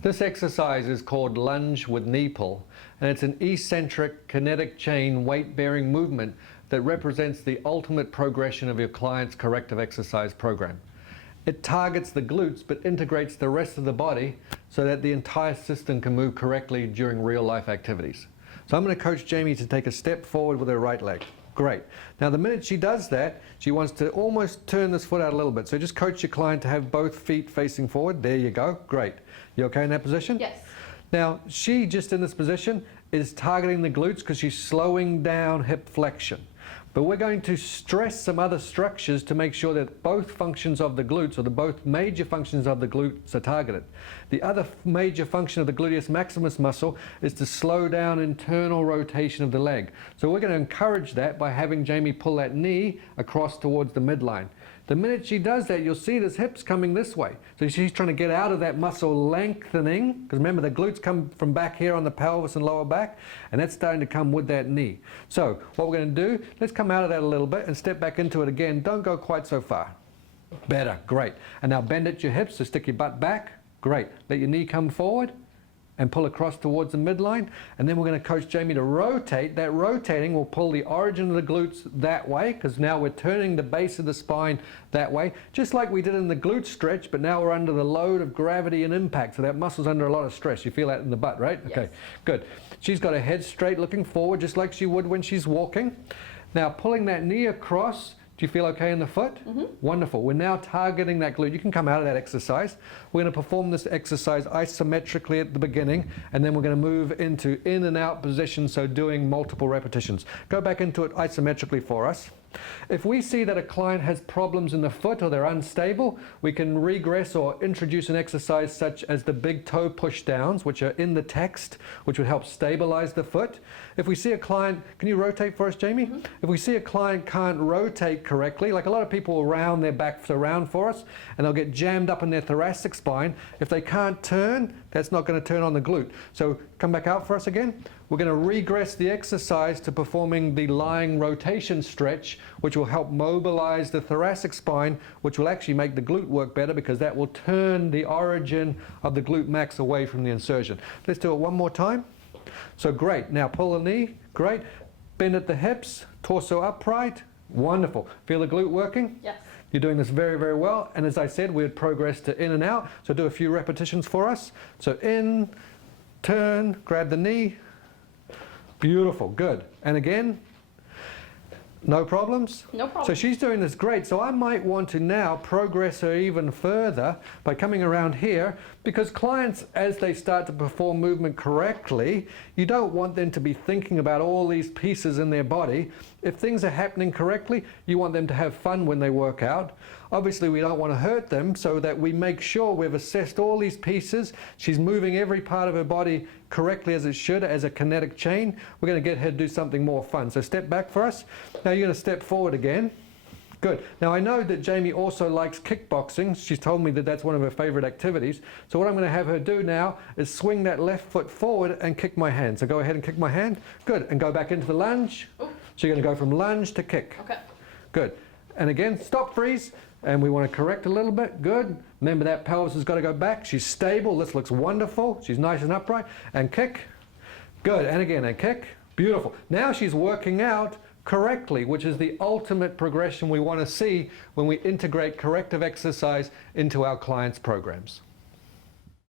This exercise is called lunge with knee pull, and it's an eccentric kinetic chain weight-bearing movement that represents the ultimate progression of your client's corrective exercise program. It targets the glutes but integrates the rest of the body so that the entire system can move correctly during real-life activities. So I'm going to coach Jamie to take a step forward with her right leg. Great. Now the minute she does that, she wants to almost turn this foot out a little bit. So just coach your client to have both feet facing forward. There you go. Great. You okay in that position? Yes. Now she, just in this position, is targeting the glutes because she's slowing down hip flexion. But we're going to stress some other structures to make sure that both functions of the glutes, or the both major functions of the glutes, are targeted. The other major function of the gluteus maximus muscle is to slow down internal rotation of the leg. So we're going to encourage that by having Jamie pull that knee across towards the midline. The minute she does that, you'll see this hip's coming this way. So she's trying to get out of that muscle lengthening, because remember the glutes come from back here on the pelvis and lower back, and that's starting to come with that knee. So what we're going to do, let's come out of that a little bit and step back into it again. Don't go quite so far. Better, great. And now bend at your hips, so stick your butt back. Great. Let your knee come forward and pull across towards the midline, and then we're going to coach Jamie to rotate. That rotating will pull the origin of the glutes that way, because now we're turning the base of the spine that way, just like we did in the glute stretch, but now we're under the load of gravity and impact, so that muscle's under a lot of stress. You feel that in the butt, right? Yes. Okay, good. She's got her head straight looking forward, just like she would when she's walking. Now pulling that knee across. Do you feel okay in the foot? Mm-hmm. Wonderful. We're now targeting that glute. You can come out of that exercise. We're going to perform this exercise isometrically at the beginning, and then we're going to move into in and out position, so doing multiple repetitions. Go back into it isometrically for us. If we see that a client has problems in the foot or they're unstable, we can regress or introduce an exercise such as the big toe push downs, which are in the text, which would help stabilize the foot. If we see a client, can you rotate for us, Jamie? Mm-hmm. If we see a client can't rotate correctly, like a lot of people will round their backs around for us, and they'll get jammed up in their thoracic spine. If they can't turn, that's not going to turn on the glute. So come back out for us again. We're going to regress the exercise to performing the lying rotation stretch, which will help mobilize the thoracic spine, which will actually make the glute work better, because that will turn the origin of the glute max away from the insertion. Let's do it one more time. So great. Now pull the knee. Great. Bend at the hips. Torso upright. Wonderful. Feel the glute working? Yes. You're doing this very, very well. And as I said, we would progress to in and out. So do a few repetitions for us. So in, turn, grab the knee. Beautiful, good. And again, no problems? No problem. So she's doing this great. So I might want to now progress her even further by coming around here, because clients, as they start to perform movement correctly, you don't want them to be thinking about all these pieces in their body. If things are happening correctly, you want them to have fun when they work out. Obviously, we don't want to hurt them, so that we make sure we've assessed all these pieces. She's moving every part of her body correctly as it should, as a kinetic chain. We're going to get her to do something more fun. So step back for us. Now you're going to step forward again. Good. Now I know that Jamie also likes kickboxing. She's told me that that's one of her favorite activities. So what I'm going to have her do now is swing that left foot forward and kick my hand. So go ahead and kick my hand. Good. And go back into the lunge. Ooh. So you're going to go from lunge to kick. Okay. Good. And again, stop, freeze. And we want to correct a little bit. Good. Remember that pelvis has got to go back. She's stable. This looks wonderful. She's nice and upright. And kick. Good. And again, and kick. Beautiful. Now she's working out correctly, which is the ultimate progression we want to see when we integrate corrective exercise into our clients' programs.